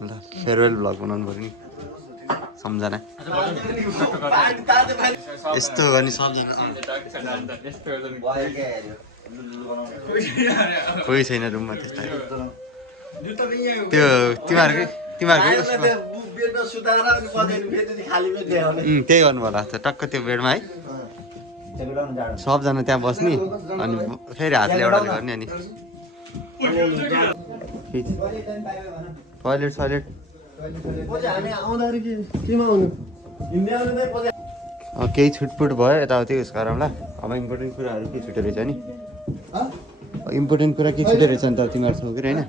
ल farewell vlog बनाउनु पर्यो नि सम्झना यस्तो गर्ने सबजना कोही छैन रुममा त्यस्तो त्यो तिमीहरूकै त्यही गर्नु होला टक्क त्यो बेडमा है सबजना त्यहाँ बस्ने अनि फेरि हातले एउटाले गर्ने अनि टोइलेट सइलेट केही छुटपुट भयो यताउति उस गरौँला अब इम्पोर्टेन्ट कुराहरू के छुटेर रहेछ नि इम्पोर्टेन्ट कुरा के छुटेर रहेछ नि त तिमीहरू छोकेर होइन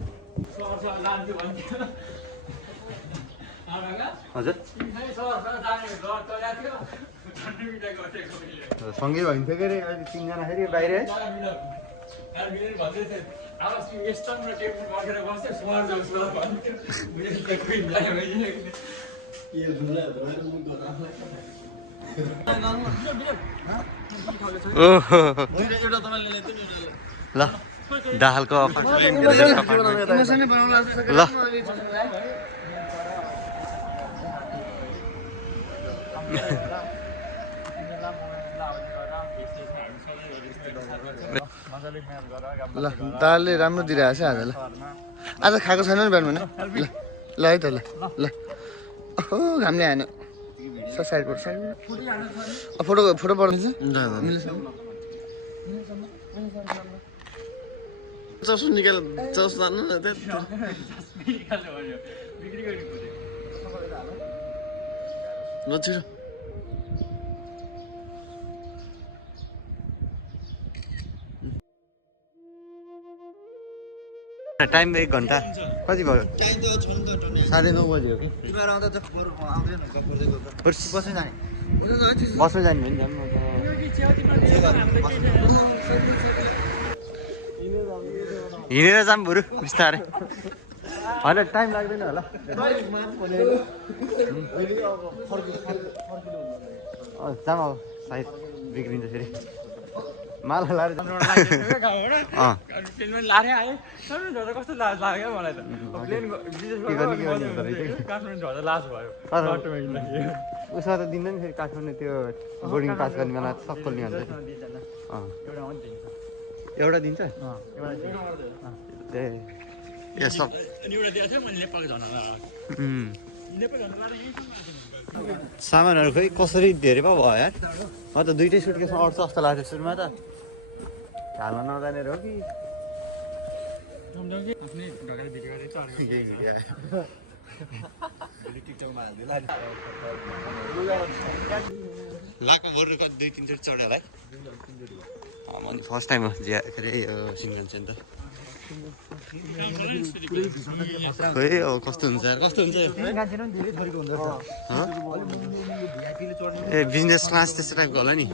हजुर सँगै भइन्थ्यो के अरे अहिले तिनजना फेरि बाहिर ल दाहालको ल ल दालले राम्रो दिइरहेको छ आज ल आज खाएको छैन नि बिहान भने ल है त ल ल ओहो घामले हान्यो साइडबाट फोटो फोटो पर्दैछ चसो निकाल चस जानु न ल छिटो टाइम 1 घन्टा कति भयो 9:30 बज्यो कि बस्नु जाने भने हिँडेर जाऊँ बरु बिस्तारै होइन टाइम लाग्दैन होला जाऊँ अब सायद बिग्रिन्छ फेरि माला लाएर कस्तो लाज लाग्यो मलाई त उसमा त दिँदैन फेरि काठमाडौँ त्यो बोर्डिङ पास गर्ने बेला सक्कल नि हाल्छ एउटा दिन्छ ए सब सामानहरू खोइ कसरी धेरै पो भयो यार म त दुइटै सुटकेसमा अट्छ जस्तो लाग्थ्यो सुरुमा त हाल्न नजानेर हो कि लाको बरु 2-3 चोटि चढ्यो होला है फर्स्ट टाइम हो के अरे यो सिङ्गल चाहिँ त खोइ अब कस्तो हुन्छ यार कस्तो हुन्छ ए बिजनेस क्लास त्यस्तो टाइपको होला नि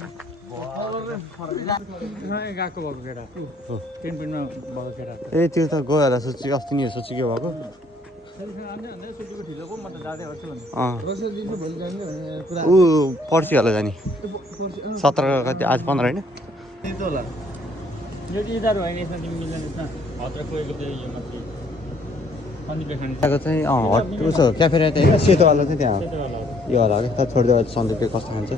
ए त्यो त गयो होला सोच्छु अस्ति नि सोच्छु के भएको ऊ पर्सि होला जाने 17 कति आज 15 होइन चाहिँ उसो क्याफे राइट होइन सेतोवाला चाहिँ त्यहाँ यो होला क्या त छोडिदियो सन्दीपले कस्तो खान्छ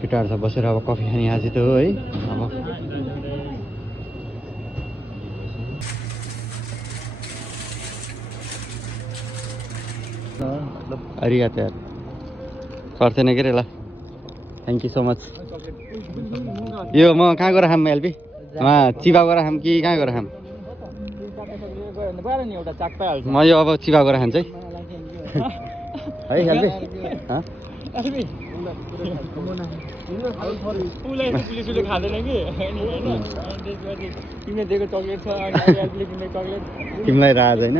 केटाहरू त बसेर अब कफी खाने आज त हो है अब अरिगातो यार गर्थेन के अरे ल थ्याङ्क यू सो मच यो म कहाँ गएर खाम एलपी चिबा गएर खाम कि कहाँ गएर खाम म यो अब चिबा गएर खान्छ है एलपी तिमीलाई राज होइन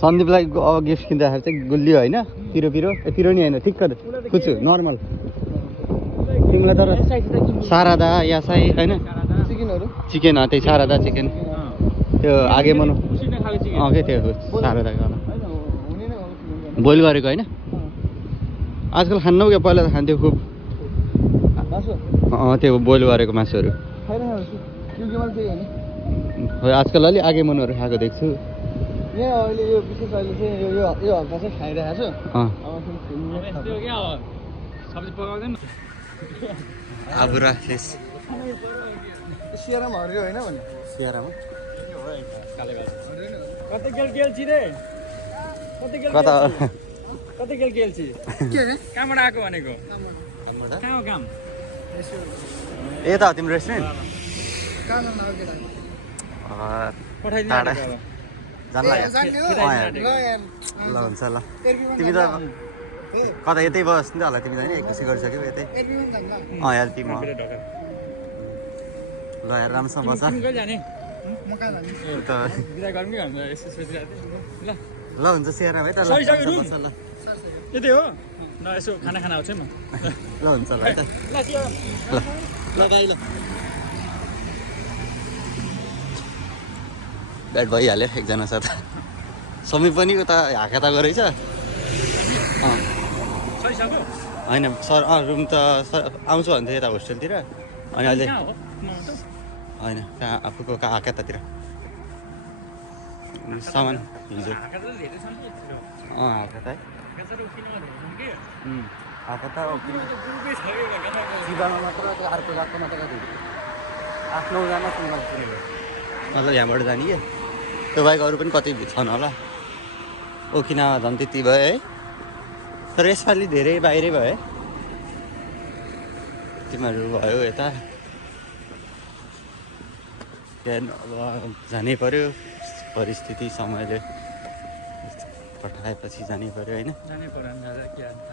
सन्दीपलाई अब गिफ्ट किन्दाखेरि चाहिँ गुलियो होइन पिरो पिरो पिरो नि होइन ठिक्क खुच्छु नर्मल तिमीलाई तर सारादा या साई होइन चिकन हो त्यही सारादा चिकन त्यो आगे मनो के त्यो सारादाको बोइल गरेको होइन आजकल खान्नौ क्या पहिला त खान्थ्यो खुब त्यो बोइल गरेको मासुहरू आजकल अलि आगे मनहरू खाएको देख्छु अहिले यो विशेष अहिले चाहिँ यो हप्ता चाहिँ खाइरहेको छु आबुरा फेस सियारामा हर्यो होइन भने सियारामा कति गेल्ची रे कता कति गेल्ची के रे कहाँबाट आएको भनेको कहाँ हो काम ए त तिम्रो रेस्टुरेन्ट पठाइदिनु टाढा अब जान लाग्यो ल हुन्छ ल तिमी त कता यतै बस् नि त होला तिमी त होइन खुसी गरिसक्यौ यतै हेल्पी म ल हेर राम्रोसँग बस्छ तिमी कहिले जाने त बिदा गरौँ कि भनेर यसो सोचिरहेको थिएँ ल ल हुन्छ सेयर भाइ त ल सरी रुम बस्छ ल यतै हो न यसो खाना आउँछु म ल हुन्छ ल है त ल त्यो ल बाइ ल ब्याड भइहाल्यो एकजना साथ समी पनि उता हाका गरेछ सरी सक्यो होइन सर रुम त सर आउँछु भन्थ्यो यता होस्टेलतिर अनि अहिले कहाँ हो होइन कहाँ आफूको कहाँ यतातिर सामान हिजो हाका त धेरै छ नि हाका त है हाका त ग्रुपै छ यो भनेको शिवामा मात्र अर्को गएको मात्र आफ्नो जान मतलब यहाँबाट जाने क्या त्यो बाहेक अरू पनि कति छन् होला ओकिनावा झन् त्यति भयो है तर यसपालि धेरै बाहिरै भयो है तिमीहरू भयो यता त्यहाँ जानै पर्यो परिस्थिति समयले पठाएपछि जानै पर्यो होइन जानै पर्यो नि दादा के अन्त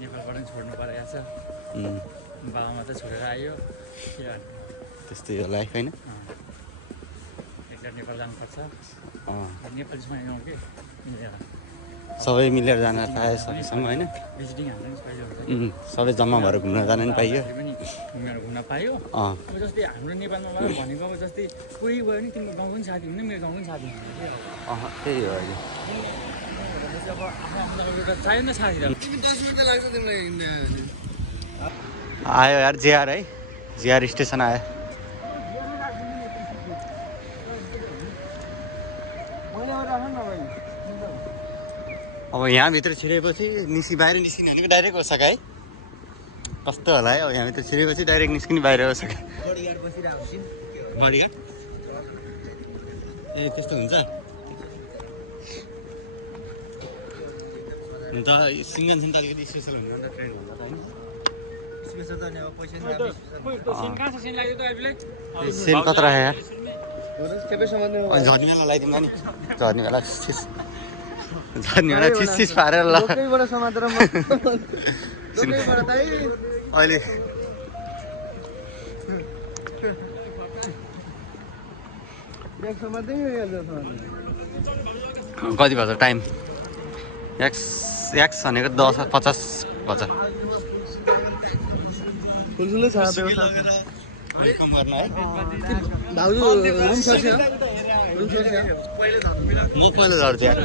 नेपालबाट पनि छोड्नु परेको छ बाबामा त छोडेर आयो के गर्नु त्यस्तै हो लाइफ होइन एकजना नेपाल जानुपर्छ नेपाली समाजमा के मिलेर सबै मिलेर जान पायो सबैसँग होइन भिजिटिङ हाम्रो पनि पाइयो हुन्छ सबै जम्मा भएर घुम्न जान पनि पाइयो पनि घुम्न पायो अब जस्तै हाम्रो नेपालमा भनेको अब जस्तै कोही गयो भने तिम्रो गाउँको पनि साथी हुने मेरो गाउँको पनि साथी हुने त्यही हो अहिले अब आफ्नो एउटा चाहियो नि साथी तिमी 10 मिनेट लाग्छ तिमीलाई हिँड्न आयो यार जिआर है जिआर स्टेसन आयो अब यहाँभित्र छिरेपछि बाहिर निस्किने भनेको डाइरेक्ट ओसाका है कस्तो होला है अब यहाँभित्र छिरेपछि डाइरेक्ट निस्किने बाहिर ओसाका बडीगार्ड ए त्यस्तो हुन्छ हुन त सिङ्गनसिन त अलिकति स्पेसल हुनु त ट्रेन भन्दा त होइन सेन कता राख्यो यार झर्नी मेला लगाइदिउँला नि झर्नी मेला चिस पारेर ल लोकैबाट समातेर म लोकैबाट त अहिले ब्याग समात्दै कति भन्छ टाइम एक्स भनेको 10:50 भन्छ ठुल्ठुलो छ वेलकम गर्न है भाउजू रुम छ म पहिला झर्थेँ यार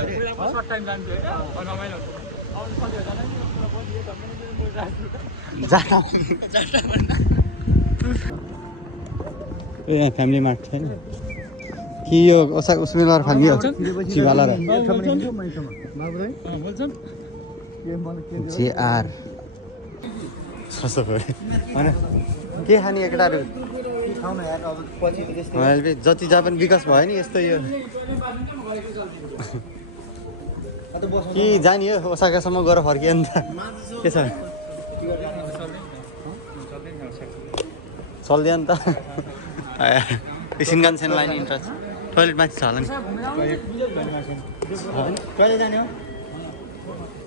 ए फ्यामिली मार्ट छैन कि यो उसमेलर खाने हो शिवाला र जेआर सस्तो पऱ्यो होइन के खाने केटाहरू जति जहाँ पनि विकास भयो नि यस्तो यो कि जाने हो ओसाकासम्म गएर फर्कियो नि त के छ चल्दियो नि त सिन्कानसेन लाइन इन्ट्रेस्ट टोइलेट माथि छ होला नि कहिले जाने हो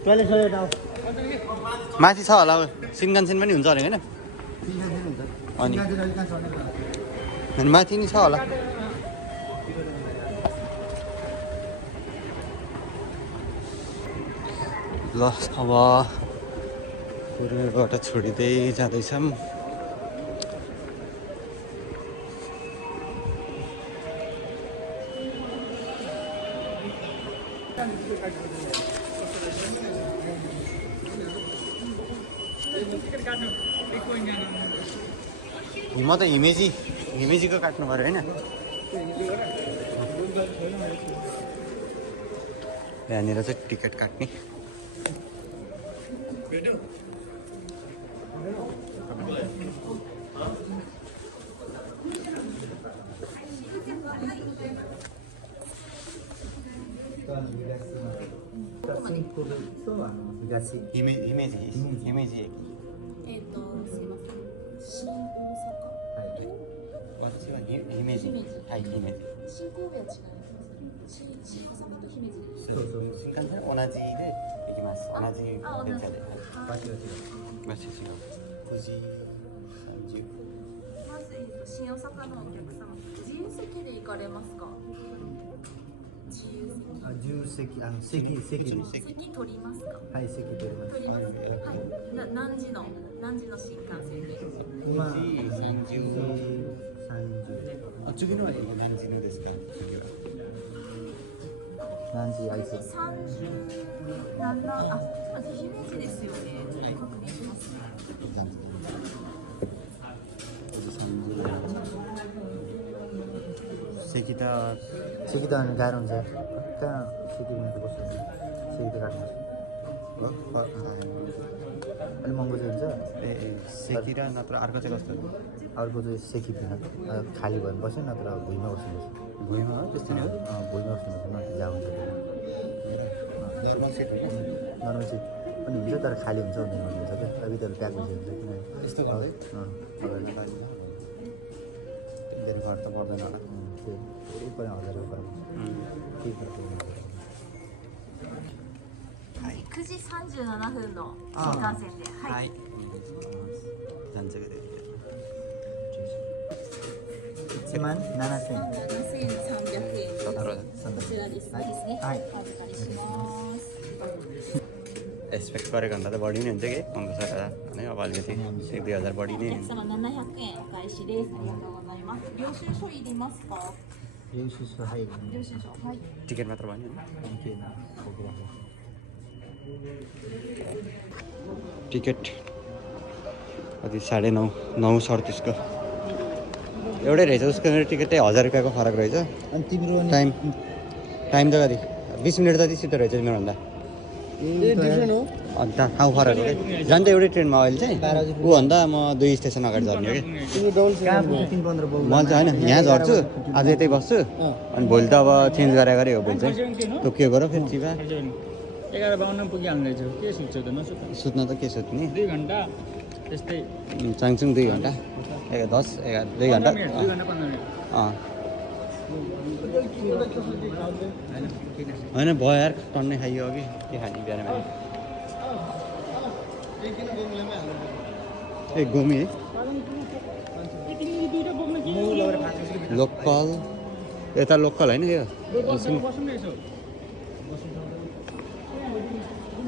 टोइलेट टोइलेट आऊ माथि छ होला सिन्कानसेन पनि हुन्छ अरे होइन अनि माथि नि छ होला ल अब पूर्वबाट छोडिँदै जाँदैछौँ म त हिमेजीको काट्नु पऱ्यो होइन यहाँनिर चाहिँ टिकट काट्ने हिमेजी すいません。新大私は姫路はい姫路新神戸は違います。新笠間と姫路です。そう新幹線同じで行きます同じ列車で場所が違う9時30まず新大阪のお客様、自由席で行かれますか？自由席。席取りますか？はい、席取ります。取ります。はい。何時の新幹線で？今30あ次のは何時ですか次は何時アイス37あ、姫路ですよね。確認しますね。席とगाह्रो हुन्छ कहाँ सेकिदिनु पर्छ सेकित काट्नु अलि महँगो चाहिँ हुन्छ सेकी र नत्र अर्को चाहिँ कस्तो अर्को चाहिँ सेकिदिन खाली भयो भने बस्यो नत्र भुइँमा बस्नुपर्छ भुइँमा हो त्यस्तो नै हो भुइँमा बस्नुपर्छ न जहाँ हुन्छ नर्मल सेट होइन नर्मल सिट पनि हुन्छ तर खाली हुन्छ हुँदैन हुन्छ क्या अघि त प्याक भइसकेको हुन्छ किनभने यस्तो गर्दै धेरै घर त पर्दैन होला त्यो पनि 1000 रुपियाँ के फरक हुन्छ 9時37分の新幹線で、はい。何時が出てき1万7000 7300円。たこちらですね。はいお預かりします。 एक्सपेक्ट गरेको भन्दा त बढी नै हुन्छ कि 500 हजार होइन अब अलिकति 1-2 हजार बढी नै お客様700円お返しです。ありがとうございます。領収書いりますか？領収書はい領収書はい。 टिकट मात्र भन्यो टिकट कति 9:30 को एउटै रहेछ उसको मेरो टिकट चाहिँ 1000 रुपियाँको फरक रहेछ अनि तिम्रो टाइम त कति 20 मिनट जति छिटो रहेछ मेरोभन्दा अन्त ठाउँ फरक हो कि जान्छ एउटै ट्रेनमा अहिले चाहिँ ऊभन्दा म 2 स्टेसन अगाडि झर्ने हो कि म चाहिँ होइन यहाँ झर्छु आज यतै बस्छु अनि भोलि त अब चेन्ज गरे हो भोलि चाहिँ टोकियो गएर फेरि चिपा 11:52 पुगिहाल्ने रहेछ के सुत्छ त नसुत्छ सुत्न त के सुत्ने 2 घण्टा त्यस्तै चाङचुङ 2 घण्टा 10 11 2 घण्टा 2 घण्टा 15 मिनेट होइन भयो यार टन्नै खाइयो अघि के खाने बिहान ए गोमी है लोकल यता लोकल होइन यो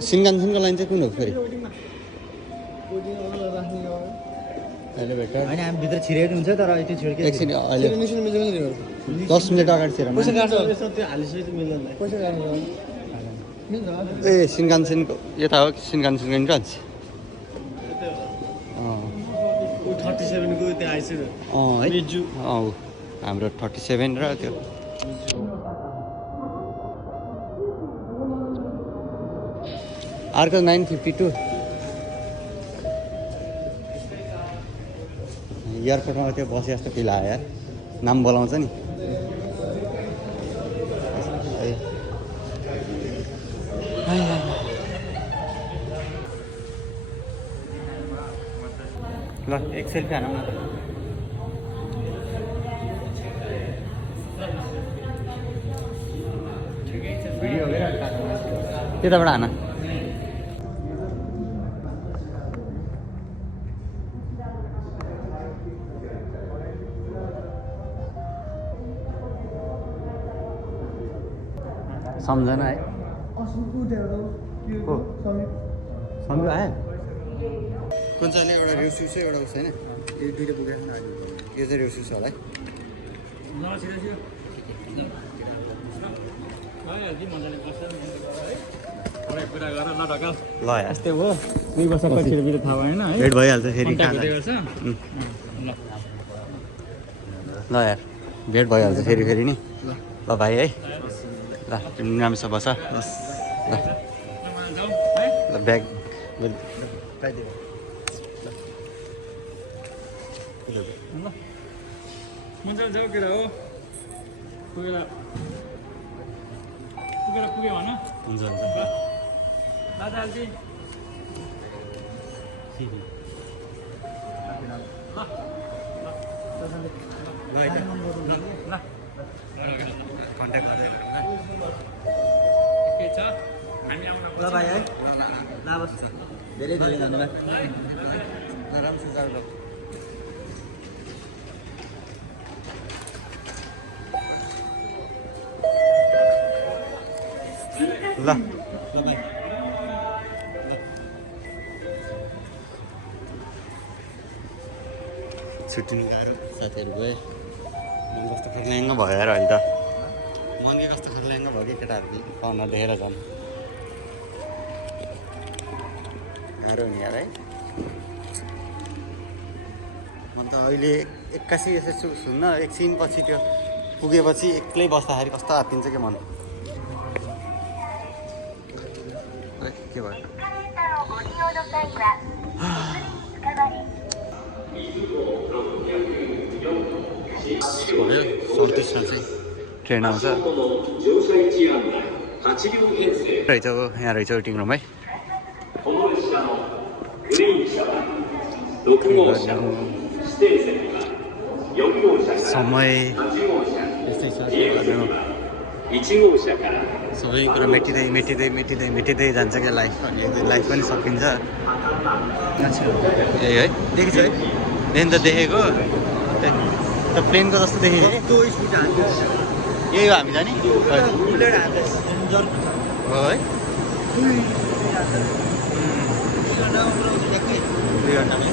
सिन्कानसेनको लाइन चाहिँ कुन हो फेरि एलिभेटर होइन हामी भित्र छिरेको हुन्छ तर यति छिर्के एकछिन अहिले 10 मिनट अगाडि छिर ए सिन्कानसेनको यता हो सिन्कानसेनको इन्ट्रान्स 37 को त्यहाँ आइसक्यो है मिजु हाम्रो 37 र त्यो अर्को 952 एयरपोर्टमा त्यो बसे जस्तो फिल आयो यार नाम बोलाउँछ नि ल एक सेल्फी हानौँ न भिडियो त्यताबाट हान सम्झना है सम्झ आयो कुन चाहिँ एउटा रेउसु छ एउटा उस होइन यो दुइटा पुगेको यो चाहिँ रेउसु छ होला है कुरा गर ल ढकाल ल यार यस्तै हो 2 वर्ष पछि बित्यो थाहा भएन है भेट भइहाल्छ फेरि कन्ट्याक्ट कहाँ हुँदै गर्छ ल ल यार भेट भइहाल्छ फेरि फेरि नि ल भाइ है ल तिमी राम्रोसँग बस ल जाऊ है ल ब्याग मजाले जाऊ केटा हो पुगेर पुग्यो भन हुन्छ हुन्छ दादा हाल्थी ल है त ल कन्ट्याक्ट गर्दै के छ हामी आउन ल भाइ है ल बस्छ धेरै धेरै धन्यवाद ल राम्रो जाऊ ल ल ल भाइ छुट्टिनु गाह्रो साथीहरू गए मन कस्तो खर्ल्याङ्ग भयो यार अहिले त मन कि कस्तो खर्ल्याङ्ग भयो कि केटाहरू पाहुना देखेर झन् गाह्रो नि यार है मन त अहिले एक्कासी यसो सुन्न एकछिनपछि त्यो पुगेपछि एक्लै बस्दाखेरि कस्तो हात्तिन्छ कि मन के भयो सन्तुष्ट चाहिँ ट्रेन आउँछ रहेछ यहाँ रहेछ वेटिङ रुम है समय यस्तै छ सबै कुरा मेटिँदै मेटिँदै मेटिँदै मेटिँदै जान्छ क्या लाइफ अनि लाइफ पनि सकिन्छ ए है देखेछ है प्लेन त देखेको त प्लेनको जस्तो देखेको यही हो हामी जाने हो है 2 घन्टामै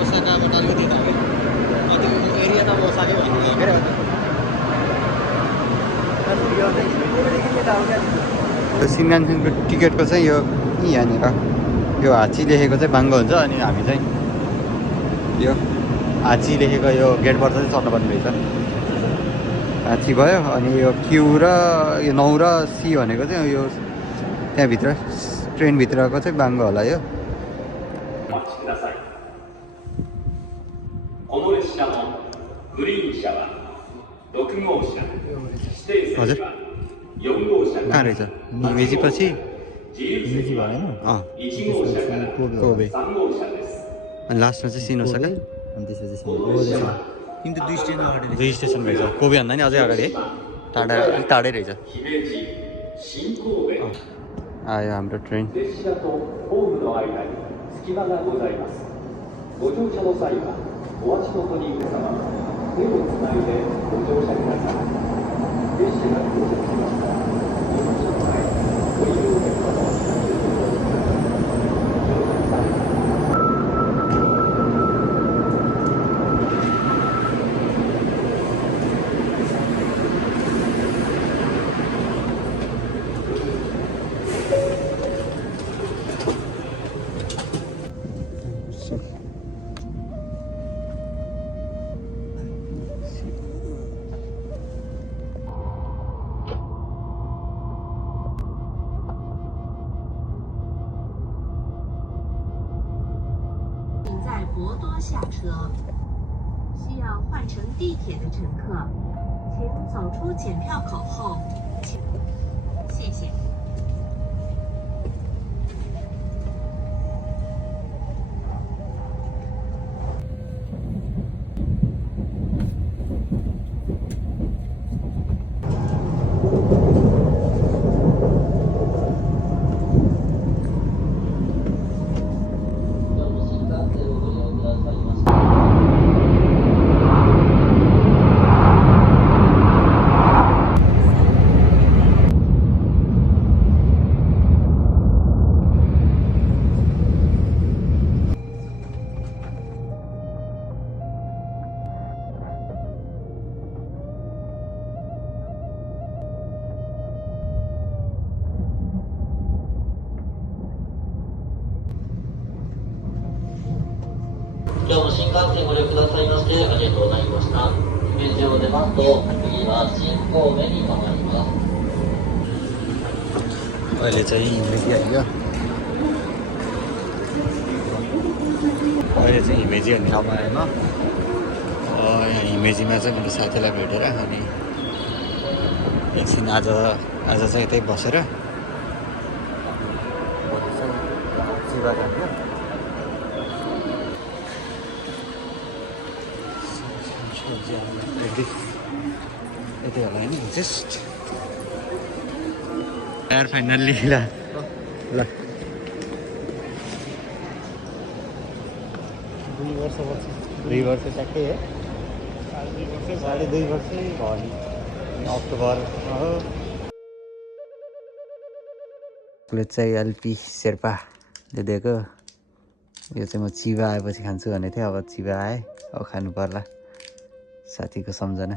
ओसाकाबाट अलिकति एरिया त ओसाकै भन्नु सिन्कानसेनको टिकटको चाहिँ यो यहाँनिर यो हाची लेखेको चाहिँ बाङ्गो हुन्छ अनि हामी चाहिँ यो हाची लेखेको यो गेटबाट चाहिँ चढ्नुपर्ने रहेछ हाची भयो अनि यो क्यु र यो 9 र सी भनेको चाहिँ यो त्यहाँभित्र ट्रेनभित्रको चाहिँ बाङ्गो होला यो हजुर कहाँ रहेछ मेजी पछि मेजी भएन कोबे अनि लास्टमा चाहिँ सिन ओसाका अनि त्यसपछि किन त 2 स्टेसन अगाडि 2 स्टेसन रहेछ कोबे भन्दा नि अझै अगाडि है टाढा अलिक टाढै रहेछ आयो हाम्रो ट्रेन 今日も新幹線ご利用くださいましてありがとうございました。イメージを出ますと、次は新神戸に停まります。अहिले चाहिँ हिमेजी आइयो अहिले चाहिँ हिमेजी भन्ने ठाउँमा आएन यहाँ हिमेजीमा चाहिँ मेरो साथीलाई भेटेर अनि एकछिन आज चाहिँ यतै बसेर भोलि चाहिँ चिबा जान्थ्यो यतै होला होइन जस्ट यार फाइनल्ली ल ल 2 वर्षपछि 2 वर्ष ट्याक्कै हो 2.5 वर्षै भयो नि अक्टोबर हो यो चाहिँ एलपी शेर्पाले दिएको यो चाहिँ म चिबा आएपछि खान्छु भनेको थिएँ अब चिबा आएँ अब खानु पर्ला साथीको सम्झना